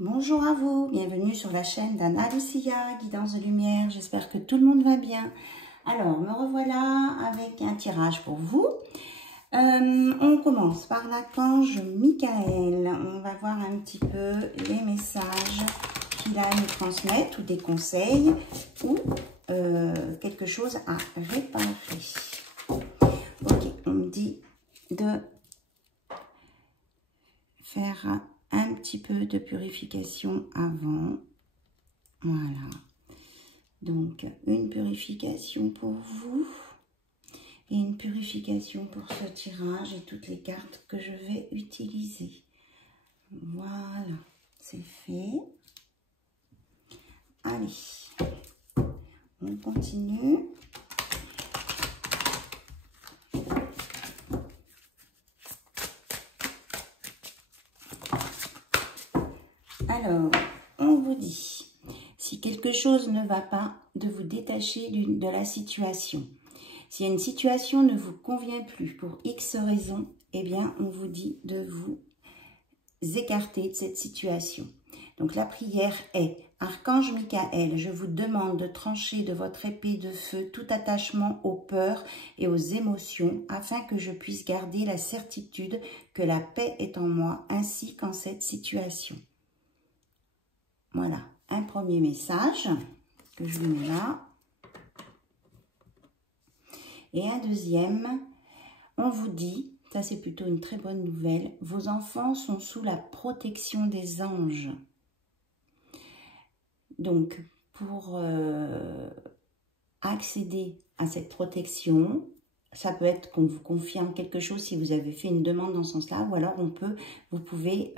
Bonjour à vous, bienvenue sur la chaîne d'Anna Lucia, Guidance de Lumière. J'espère que tout le monde va bien. Alors, me revoilà avec un tirage pour vous. On commence par l'archange Michael. On va voir un petit peu les messages qu'il a à nous transmettre, ou des conseils, ou quelque chose à réparer. Ok, on me dit de faire un petit peu de purification avant. Voilà. Donc, une purification pour vous et une purification pour ce tirage et toutes les cartes que je vais utiliser. Voilà, c'est fait. Allez, on continue. Alors, on vous dit, si quelque chose ne va pas, de vous détacher de la situation. Si une situation ne vous convient plus pour X raison, eh bien, on vous dit de vous écarter de cette situation. Donc, la prière est, Archange Michael, je vous demande de trancher de votre épée de feu tout attachement aux peurs et aux émotions, afin que je puisse garder la certitude que la paix est en moi, ainsi qu'en cette situation. Voilà, un premier message que je vous mets là. Et un deuxième, on vous dit, ça c'est plutôt une très bonne nouvelle, vos enfants sont sous la protection des anges. Donc, pour accéder à cette protection, ça peut être qu'on vous confirme quelque chose si vous avez fait une demande dans ce sens-là, ou alors vous pouvez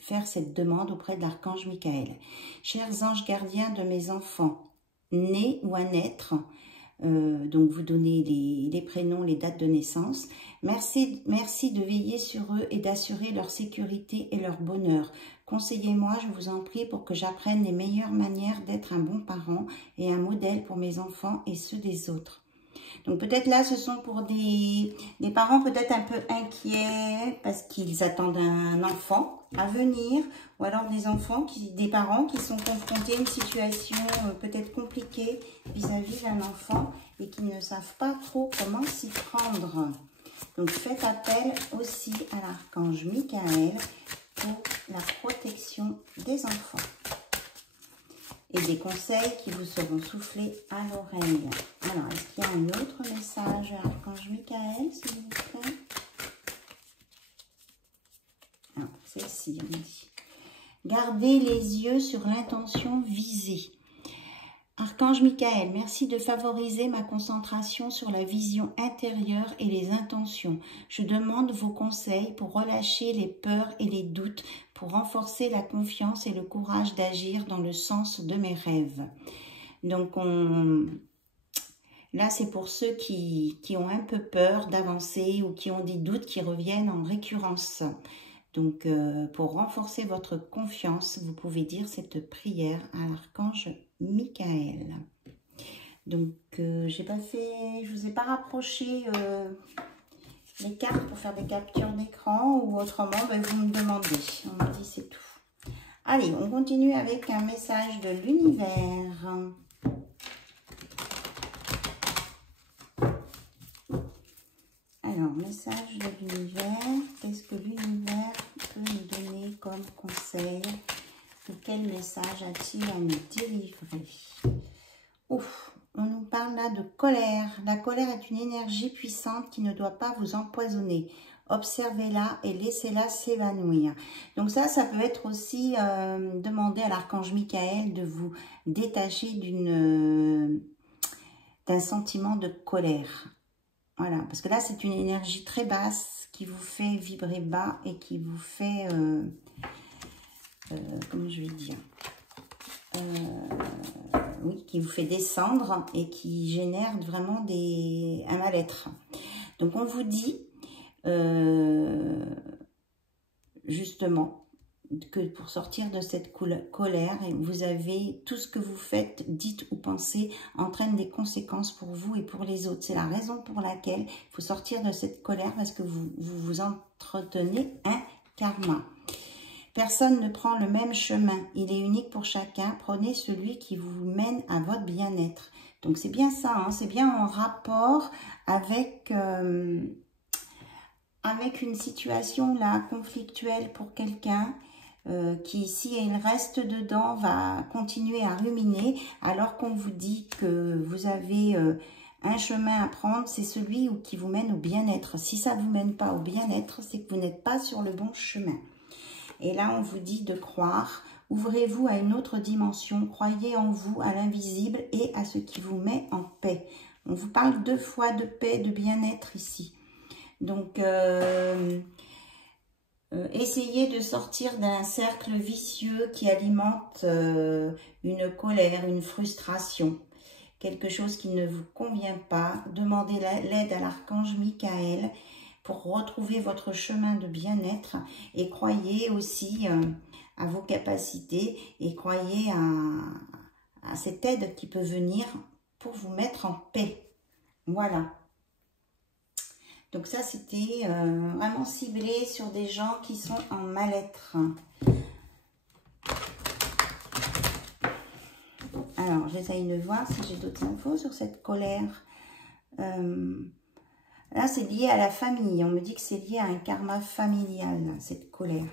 faire cette demande auprès de l'archange Michael. Chers anges gardiens de mes enfants, nés ou à naître, donc vous donnez les prénoms, les dates de naissance. Merci de veiller sur eux et d'assurer leur sécurité et leur bonheur. Conseillez-moi, je vous en prie, pour que j'apprenne les meilleures manières d'être un bon parent et un modèle pour mes enfants et ceux des autres. Donc peut-être là, ce sont pour des parents peut-être un peu inquiets parce qu'ils attendent un enfant à venir, ou alors des parents qui sont confrontés à une situation peut-être compliquée vis-à-vis d'un enfant et qui ne savent pas trop comment s'y prendre. Donc faites appel aussi à l'archange Michael pour la protection des enfants. Et des conseils qui vous seront soufflés à l'oreille. Alors, est-ce qu'il y a un autre message à l'archange Michael, s'il vous plaît? Ah, celle-ci, on dit. Gardez les yeux sur l'intention visée. Archange Michael, merci de favoriser ma concentration sur la vision intérieure et les intentions. Je demande vos conseils pour relâcher les peurs et les doutes, pour renforcer la confiance et le courage d'agir dans le sens de mes rêves. Donc, là, c'est pour ceux qui ont un peu peur d'avancer ou qui ont des doutes qui reviennent en récurrence. Donc, pour renforcer votre confiance, vous pouvez dire cette prière à l'archange Michael. Donc, je vous ai pas rapproché les cartes pour faire des captures d'écran, ou autrement, vous me demandez. On me dit c'est tout. Allez, on continue avec un message de l'univers. Alors, message de l'univers. Qu'est-ce que l'univers peut nous donner comme conseil? Et quel message a-t-il à nous délivrer? Ouf, on nous parle là de colère. La colère est une énergie puissante qui ne doit pas vous empoisonner. Observez-la et laissez-la s'évanouir. Donc ça peut être aussi demander à l'archange Michael de vous détacher d'un sentiment de colère. Voilà, parce que là, c'est une énergie très basse qui vous fait vibrer bas et qui vous fait, comment je vais dire, oui, qui vous fait descendre et qui génère vraiment un mal-être. Donc, on vous dit, justement, que pour sortir de cette colère, vous avez tout ce que vous faites, dites ou pensez, entraîne des conséquences pour vous et pour les autres. C'est la raison pour laquelle il faut sortir de cette colère, parce que vous entretenez un karma. Personne ne prend le même chemin. Il est unique pour chacun. Prenez celui qui vous mène à votre bien-être. Donc, c'est bien ça. Hein, c'est bien en rapport avec, avec une situation là conflictuelle pour quelqu'un. Qui, si il reste dedans, va continuer à ruminer, alors qu'on vous dit que vous avez un chemin à prendre, c'est celui qui vous mène au bien-être. Si ça ne vous mène pas au bien-être, c'est que vous n'êtes pas sur le bon chemin. Et là, on vous dit de croire. Ouvrez-vous à une autre dimension. Croyez en vous, à l'invisible et à ce qui vous met en paix. On vous parle 2 fois de paix, de bien-être ici. Donc, essayez de sortir d'un cercle vicieux qui alimente une colère, une frustration, quelque chose qui ne vous convient pas. Demandez l'aide à l'archange Michael pour retrouver votre chemin de bien-être et croyez aussi à vos capacités et croyez à cette aide qui peut venir pour vous mettre en paix. Voilà. Donc ça, c'était vraiment ciblé sur des gens qui sont en mal-être. Alors, j'essaye de voir si j'ai d'autres infos sur cette colère. Là, c'est lié à la famille. On me dit que c'est lié à un karma familial, cette colère.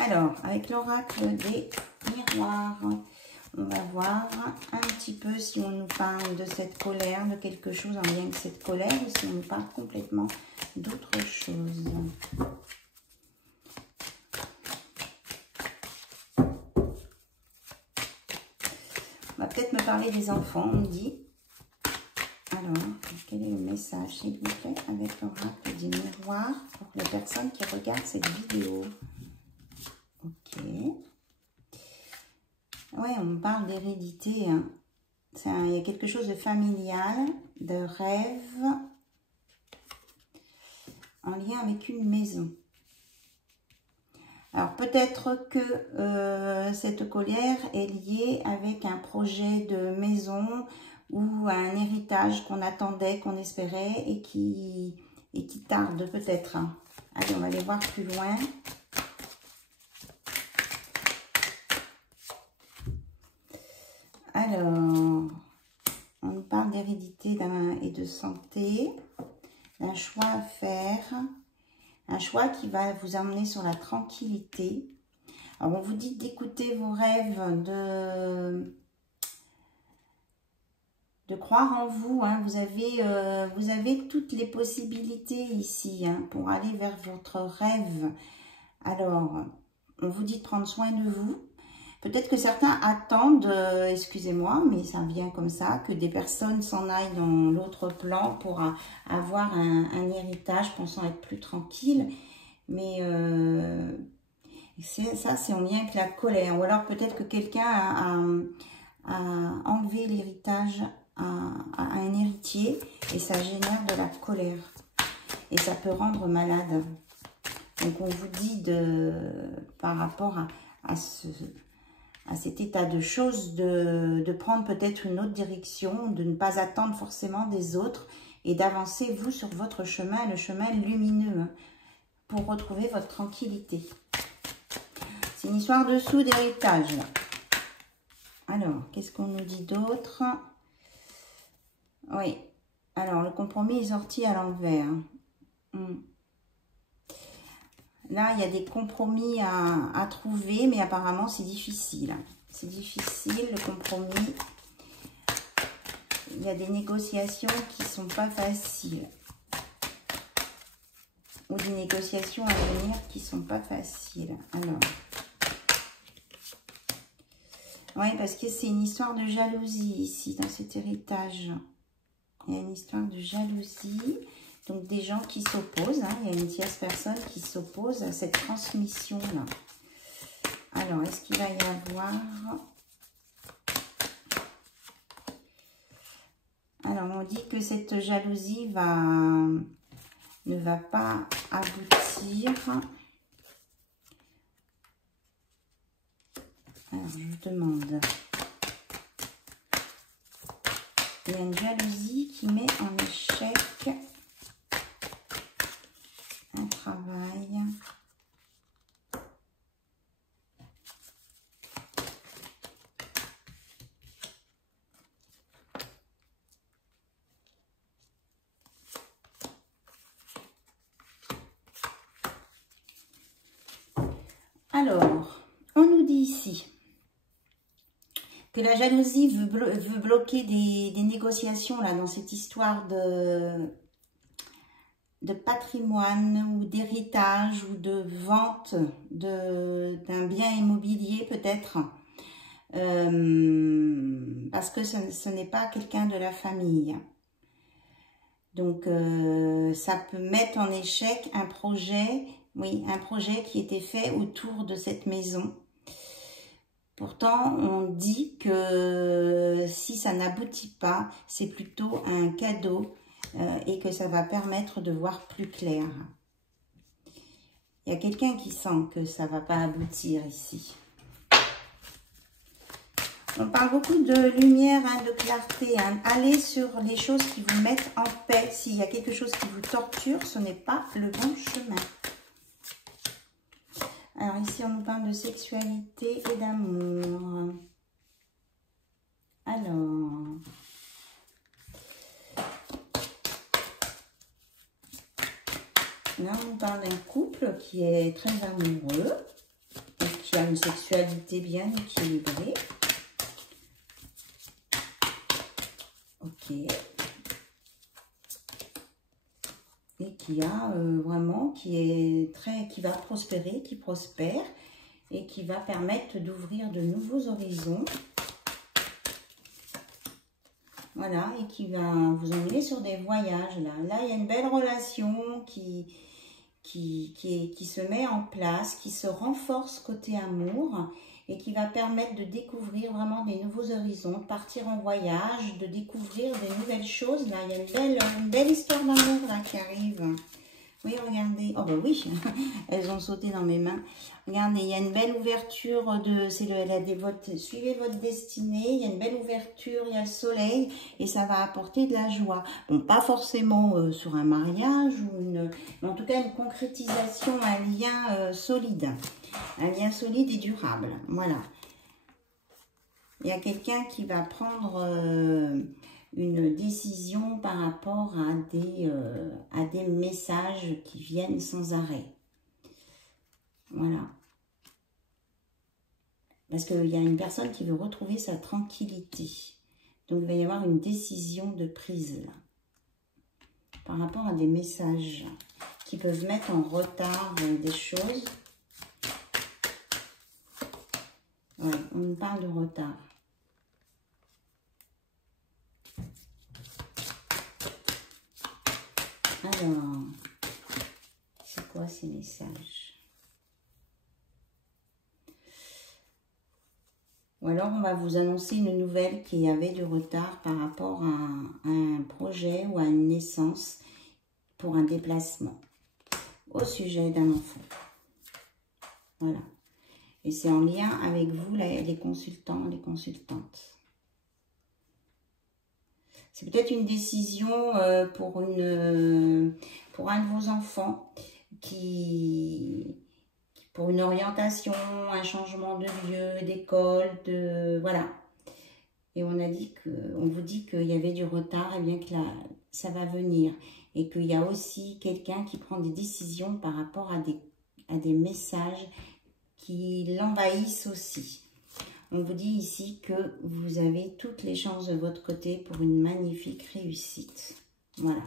Alors, avec l'oracle des miroirs, on va voir un petit peu si on nous parle de cette colère, de quelque chose en lien avec cette colère, ou si on nous parle complètement d'autre chose. On va peut-être me parler des enfants, on me dit. Alors, quel est le message, s'il vous plaît, avec l'oracle des miroirs pour les personnes qui regardent cette vidéo? Ok. Ouais, on me parle d'hérédité. Hein. Il y a quelque chose de familial, de rêve, en lien avec une maison. Alors, peut-être que cette colère est liée avec un projet de maison ou un héritage qu'on attendait, qu'on espérait et qui tarde peut-être. Hein. Allez, on va aller voir plus loin. Alors, on nous parle d'hérédité et de santé, d'un choix à faire, un choix qui va vous emmener sur la tranquillité. Alors, on vous dit d'écouter vos rêves, de croire en vous. Hein. Vous avez toutes les possibilités ici hein, pour aller vers votre rêve. Alors, on vous dit de prendre soin de vous. Peut-être que certains attendent, excusez-moi, mais ça vient comme ça, que des personnes s'en aillent dans l'autre plan pour avoir un héritage, pensant être plus tranquille. Mais ça, c'est en lien avec la colère. Ou alors peut-être que quelqu'un a enlevé l'héritage à un héritier et ça génère de la colère. Et ça peut rendre malade. Donc on vous dit par rapport à cet état de choses, de prendre peut-être une autre direction, de ne pas attendre forcément des autres et d'avancer, vous, sur votre chemin, le chemin lumineux, hein, pour retrouver votre tranquillité. C'est une histoire de sous d'héritage. Alors, qu'est-ce qu'on nous dit d'autre? Oui, alors le compromis est sorti à l'envers. Là, il y a des compromis à trouver, mais apparemment, c'est difficile. C'est difficile, le compromis. Il y a des négociations qui ne sont pas faciles. Ou des négociations à venir qui ne sont pas faciles. Alors. Oui, parce que c'est une histoire de jalousie ici, dans cet héritage. Il y a une histoire de jalousie. Donc, des gens qui s'opposent. Hein, il y a une tierce personne qui s'oppose à cette transmission-là. Alors, est-ce qu'il va y avoir... Alors, on dit que cette jalousie ne va pas aboutir. Alors, je vous demande... Il y a une jalousie qui met en échec un travail. Alors, on nous dit ici que la jalousie veut bloquer des négociations là dans cette histoire de patrimoine ou d'héritage ou de vente d'un bien immobilier peut-être. Parce que ce n'est pas quelqu'un de la famille. Donc, ça peut mettre en échec un projet, oui, un projet qui était fait autour de cette maison. Pourtant, on dit que si ça n'aboutit pas, c'est plutôt un cadeau et que ça va permettre de voir plus clair. Il y a quelqu'un qui sent que ça ne va pas aboutir ici. On parle beaucoup de lumière, hein, de clarté. Hein. Allez sur les choses qui vous mettent en paix. S'il y a quelque chose qui vous torture, ce n'est pas le bon chemin. Alors ici, on nous parle de sexualité et d'amour. Alors... Là, on nous parle d'un couple qui est très amoureux et qui a une sexualité bien équilibrée. Ok. Et qui a vraiment, qui va prospérer, qui prospère et qui va permettre d'ouvrir de nouveaux horizons. Voilà, et qui va vous emmener sur des voyages. Là, il y a une belle relation qui se met en place, qui se renforce côté amour et qui va permettre de découvrir vraiment des nouveaux horizons, de partir en voyage, de découvrir des nouvelles choses. Là, il y a une belle histoire d'amour là qui arrive. Oui, regardez. Oh, bah oui, elles ont sauté dans mes mains. Regardez, il y a une belle ouverture de... Suivez votre destinée. Il y a une belle ouverture, il y a le soleil et ça va apporter de la joie. Bon, pas forcément sur un mariage ou mais en tout cas une concrétisation, un lien solide. Un lien solide et durable. Voilà. Il y a quelqu'un qui va prendre... une décision par rapport à des messages qui viennent sans arrêt. Voilà. Parce qu'il y a une personne qui veut retrouver sa tranquillité. Donc, il va y avoir une décision de prise là, par rapport à des messages qui peuvent mettre en retard des choses. Ouais, on nous parle de retard. Alors, c'est quoi ces messages? Ou alors, on va vous annoncer une nouvelle qui avait du retard par rapport à un projet ou à une naissance pour un déplacement au sujet d'un enfant. Voilà. Et c'est en lien avec vous, les consultants, les consultantes. C'est peut-être une décision pour un de vos enfants pour une orientation, un changement de lieu, d'école, voilà. Et on vous dit qu'il y avait du retard et bien que là, ça va venir. Et qu'il y a aussi quelqu'un qui prend des décisions par rapport à des messages qui l'envahissent aussi. On vous dit ici que vous avez toutes les chances de votre côté pour une magnifique réussite. Voilà.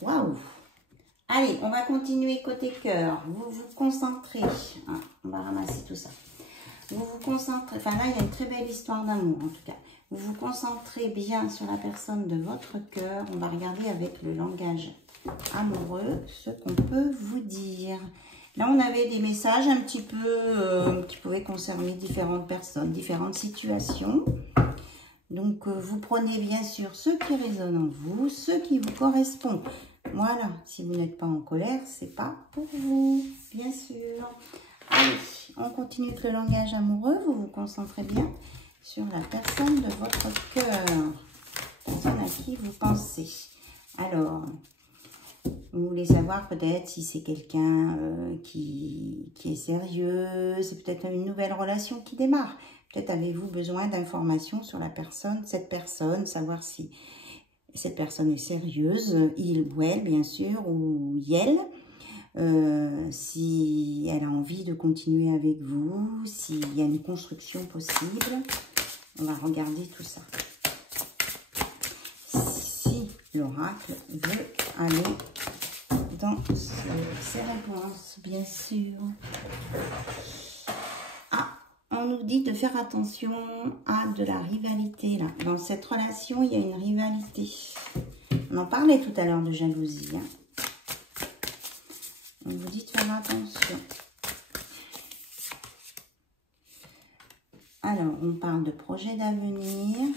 Waouh! Allez, on va continuer côté cœur. Vous vous concentrez. Ah, on va ramasser tout ça. Vous vous concentrez. Enfin là, il y a une très belle histoire d'amour en tout cas. Vous vous concentrez bien sur la personne de votre cœur. On va regarder avec le langage amoureux ce qu'on peut vous dire. Là, on avait des messages un petit peu qui pouvaient concerner différentes personnes, différentes situations. Donc, vous prenez bien sûr ce qui résonne en vous, ce qui vous correspond. Voilà, si vous n'êtes pas en colère, c'est pas pour vous, bien sûr. Allez, on continue avec le langage amoureux. Vous vous concentrez bien sur la personne de votre cœur, personne à qui vous pensez. Alors, vous voulez savoir peut-être si c'est quelqu'un qui est sérieux, c'est peut-être une nouvelle relation qui démarre. Peut-être avez-vous besoin d'informations sur la personne, cette personne, savoir si cette personne est sérieuse, il ou elle bien sûr, ou elle, si elle a envie de continuer avec vous, s'il y a une construction possible. On va regarder tout ça. Si l'oracle veut aller dans ses réponses, bien sûr. Ah, on nous dit de faire attention à de la rivalité, là. Dans cette relation, il y a une rivalité. On en parlait tout à l'heure de jalousie, hein. On vous dit de faire attention. Alors, on parle de projet d'avenir.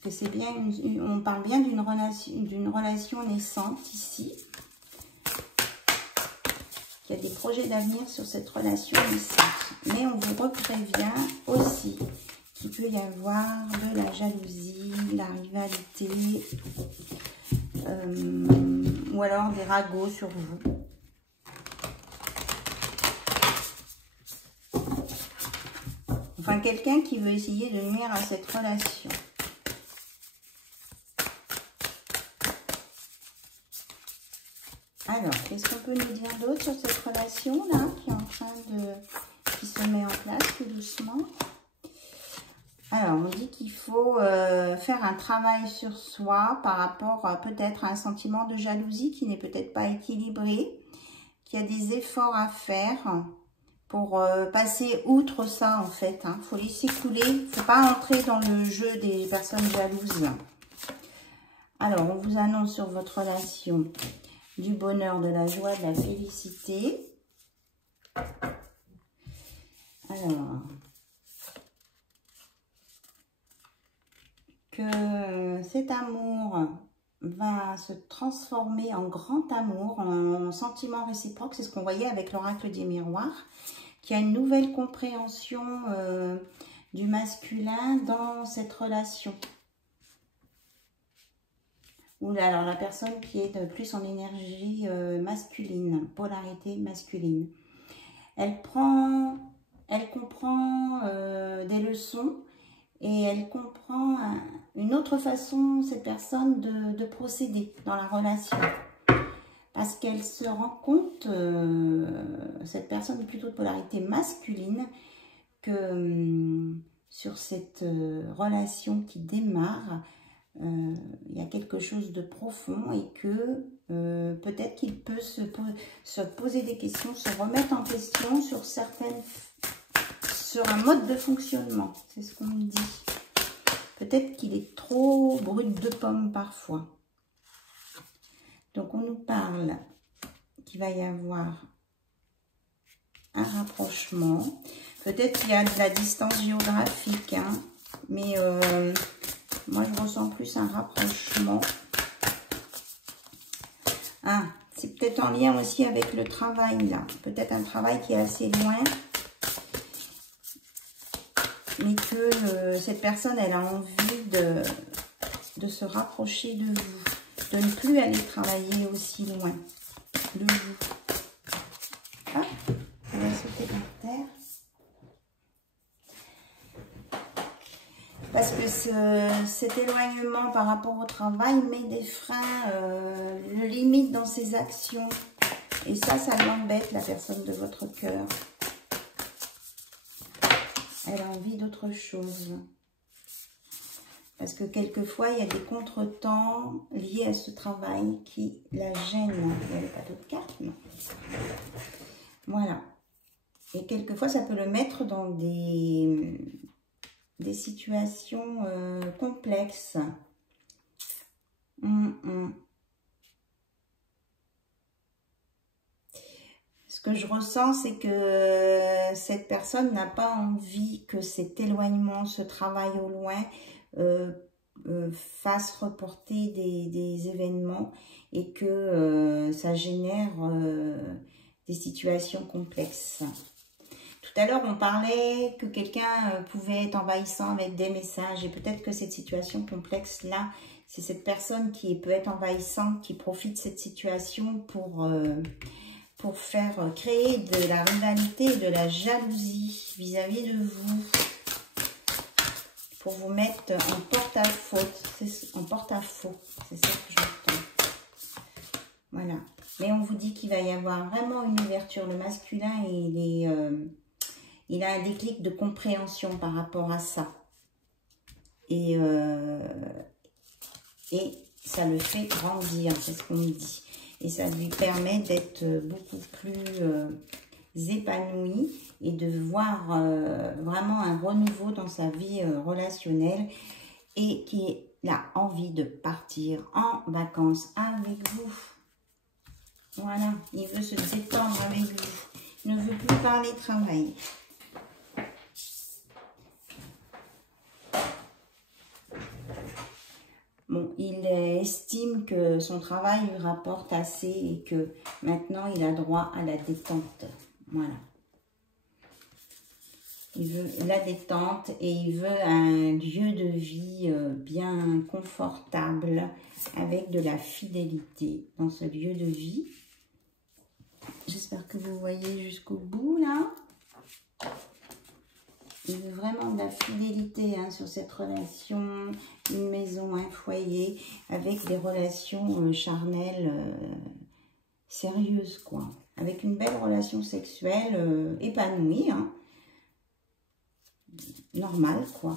Que c'est bien, on parle bien d'une relation naissante ici. Il y a des projets d'avenir sur cette relation naissante. Mais on vous reprévient aussi qu'il peut y avoir de la jalousie, de la rivalité, ou alors des ragots sur vous. Enfin, quelqu'un qui veut essayer de nuire à cette relation. Alors, qu'est-ce qu'on peut nous dire d'autre sur cette relation-là qui est en train de... qui se met en place tout doucement? Alors, on dit qu'il faut faire un travail sur soi par rapport peut-être à un sentiment de jalousie qui n'est peut-être pas équilibré, qu'il y a des efforts à faire pour passer outre ça en fait. Hein. Faut laisser couler, il ne faut pas entrer dans le jeu des personnes jalouses. Alors, on vous annonce sur votre relation du bonheur, de la joie, de la félicité. Alors, que cet amour va se transformer en grand amour, en sentiment réciproque. C'est ce qu'on voyait avec l'oracle des miroirs, qui a une nouvelle compréhension du masculin dans cette relation. Ou alors la personne qui est de plus en énergie masculine, polarité masculine. Elle comprend des leçons et elle comprend une autre façon, cette personne, de procéder dans la relation. Parce qu'elle se rend compte, cette personne plutôt de polarité masculine, que sur cette relation qui démarre, il y a quelque chose de profond et que peut-être qu'il peut se poser des questions, se remettre en question sur un mode de fonctionnement. C'est ce qu'on nous dit. Peut-être qu'il est trop brut de pomme parfois. Donc on nous parle qu'il va y avoir un rapprochement. Peut-être qu'il y a de la distance géographique, hein, mais moi, je ressens plus un rapprochement. Ah, c'est peut-être en lien aussi avec le travail, là. Peut-être un travail qui est assez loin. Mais que cette personne, elle a envie de se rapprocher de vous. De ne plus aller travailler aussi loin de vous. Ah, on va sauter par terre. Parce que cet éloignement par rapport au travail met des freins, le limite dans ses actions. Et ça l'embête, la personne de votre cœur. Elle a envie d'autre chose. Parce que quelquefois, il y a des contretemps liés à ce travail qui la gênent. Il n'y avait pas d'autre carte, non. Voilà. Et quelquefois, ça peut le mettre dans des situations complexes. Ce que je ressens, c'est que cette personne n'a pas envie que cet éloignement, ce travail au loin, fasse reporter des événements et que ça génère des situations complexes. Tout à l'heure, on parlait que quelqu'un pouvait être envahissant avec des messages. Et peut-être que cette situation complexe-là, c'est cette personne qui peut être envahissante, qui profite de cette situation pour faire créer de la rivalité et de la jalousie vis-à-vis de vous. Pour vous mettre en porte-à-faux. En porte-à-faux, c'est ça que j'entends. Voilà. Mais on vous dit qu'il va y avoir vraiment une ouverture. Le masculin, il a un déclic de compréhension par rapport à ça. Et ça le fait grandir, c'est ce qu'on me dit. Et ça lui permet d'être beaucoup plus épanoui et de voir vraiment un renouveau dans sa vie relationnelle et qui a envie de partir en vacances avec vous. Voilà, il veut se détendre avec vous. Il ne veut plus parler travail. Bon, il estime que son travail lui rapporte assez et que maintenant il a droit à la détente. Voilà. Il veut la détente et il veut un lieu de vie bien confortable avec de la fidélité dans ce lieu de vie. J'espère que vous voyez jusqu'au bout là. Il veut vraiment de la fidélité sur cette relation, une maison, un foyer, avec des relations charnelles sérieuses, quoi. Avec une belle relation sexuelle épanouie, normale, quoi.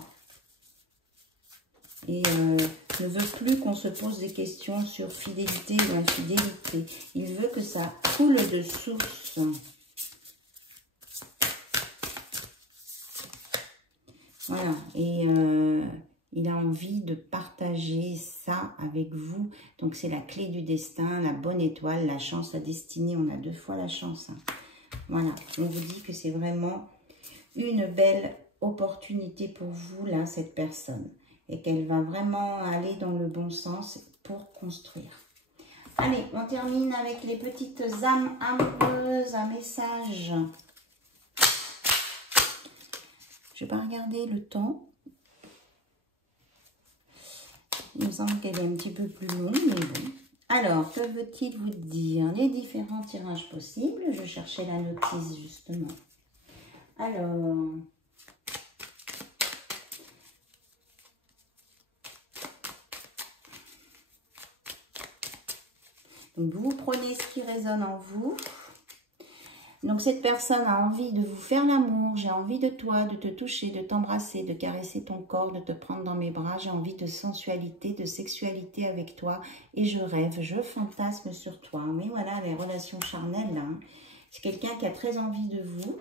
Et ne veut plus qu'on se pose des questions sur fidélité ou infidélité. Il veut que ça coule de source. Voilà, et il a envie de partager ça avec vous. Donc, c'est la clé du destin, la bonne étoile, la chance, la destinée. On a 2 fois la chance. Voilà, on vous dit que c'est vraiment une belle opportunité pour vous, là, cette personne. Et qu'elle va vraiment aller dans le bon sens pour construire. Allez, on termine avec les petites âmes amoureuses, un message. Je ne vais pas regarder le temps. Il me semble qu'elle est un petit peu plus longue, mais bon. Alors, que veut-il vous dire? Les différents tirages possibles. Je cherchais la notice, justement. Alors... donc, vous prenez ce qui résonne en vous. Donc, cette personne a envie de vous faire l'amour. J'ai envie de toi, de te toucher, de t'embrasser, de caresser ton corps, de te prendre dans mes bras. J'ai envie de sensualité, de sexualité avec toi. Et je rêve, je fantasme sur toi. Mais voilà, les relations charnelles, là. C'est quelqu'un qui a très envie de vous,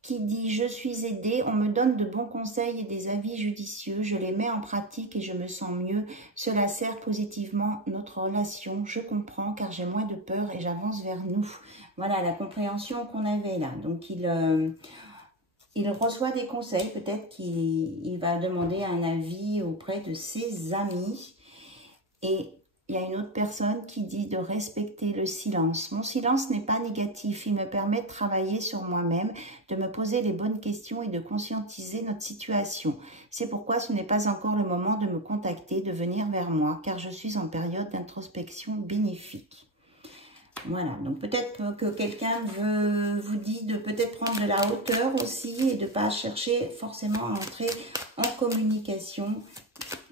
qui dit « Je suis aidé, on me donne de bons conseils et des avis judicieux, je les mets en pratique et je me sens mieux. Cela sert positivement notre relation, je comprends car j'ai moins de peur et j'avance vers nous. » Voilà la compréhension qu'on avait là. Donc, il reçoit des conseils, peut-être qu'il va demander un avis auprès de ses amis. Et il y a une autre personne qui dit de respecter le silence. Mon silence n'est pas négatif, il me permet de travailler sur moi-même, de me poser les bonnes questions et de conscientiser notre situation. C'est pourquoi ce n'est pas encore le moment de me contacter, de venir vers moi, car je suis en période d'introspection bénéfique. Voilà, donc peut-être que quelqu'un vous dit de peut-être prendre de la hauteur aussi et de ne pas chercher forcément à entrer en communication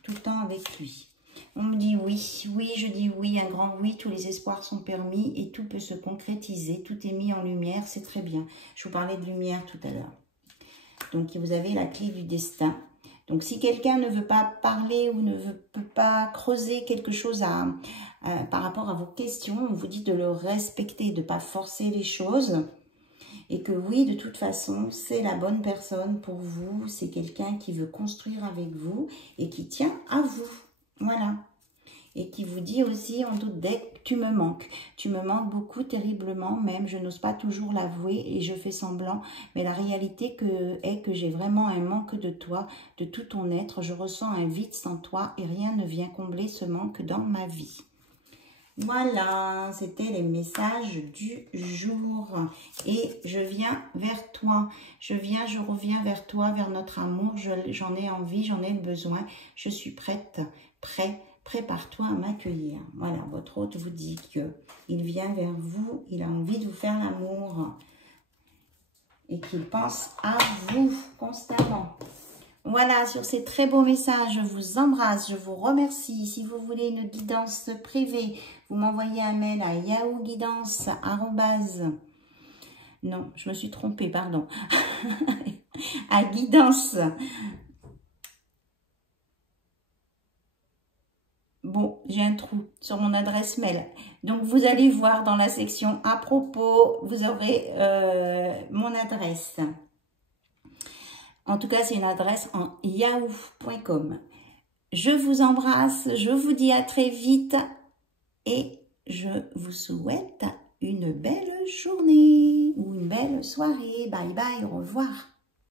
tout le temps avec lui. On me dit oui, oui, je dis oui, un grand oui, tous les espoirs sont permis et tout peut se concrétiser, tout est mis en lumière, c'est très bien. Je vous parlais de lumière tout à l'heure. Donc vous avez la clé du destin. Donc si quelqu'un ne veut pas parler ou ne peut pas creuser quelque chose par rapport à vos questions, on vous dit de le respecter, de ne pas forcer les choses. Et que oui, de toute façon, c'est la bonne personne pour vous. C'est quelqu'un qui veut construire avec vous et qui tient à vous. Voilà. Et qui vous dit aussi, en doute dès que tu me manques. Tu me manques beaucoup, terriblement même. Je n'ose pas toujours l'avouer et je fais semblant. Mais la réalité est que j'ai vraiment un manque de toi, de tout ton être. Je ressens un vide sans toi et rien ne vient combler ce manque dans ma vie. Voilà, c'était les messages du jour. Et je viens vers toi. Je reviens vers toi, vers notre amour. J'en ai envie, j'en ai besoin. Je suis prête, prêt. Prépare-toi à m'accueillir. Voilà, votre hôte vous dit qu'il vient vers vous. Il a envie de vous faire l'amour. Et qu'il pense à vous constamment. Voilà, sur ces très beaux messages, je vous embrasse, je vous remercie. Si vous voulez une guidance privée, vous m'envoyez un mail à yahooguidance@. Non, je me suis trompée, pardon. À guidance. Bon, j'ai un trou sur mon adresse mail. Donc, vous allez voir dans la section à propos, vous aurez mon adresse. En tout cas, c'est une adresse en yahoo.com. Je vous embrasse, je vous dis à très vite et je vous souhaite une belle journée ou une belle soirée. Bye bye, au revoir.